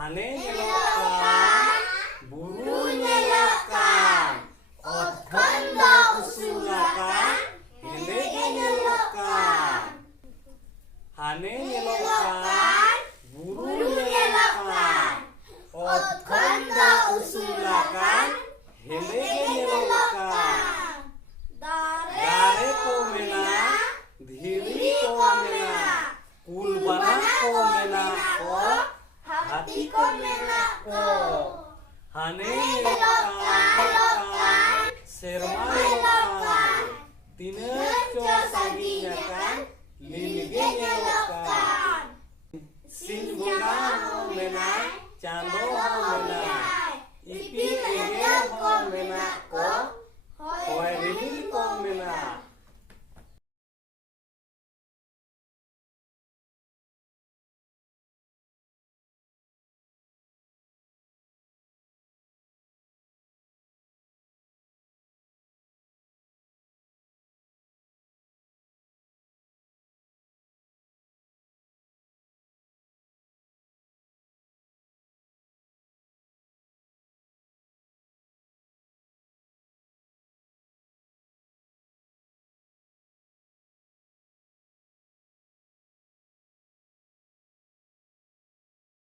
Hane nyelokan, buru nyelokan, ot khanda usulakan, hilege nyelokan. Hane nyelokan, buru nyelokan, ot khanda usulakan, hilege nyelokan. Dare ko mena, dhiri ko mena, kulbana ko mena ko, hati ko mena ko. Hane nyelokan, serma nyelokan, tineco saginyakan, linige nyelokan. Sin bunga ho mena, chando ho mena.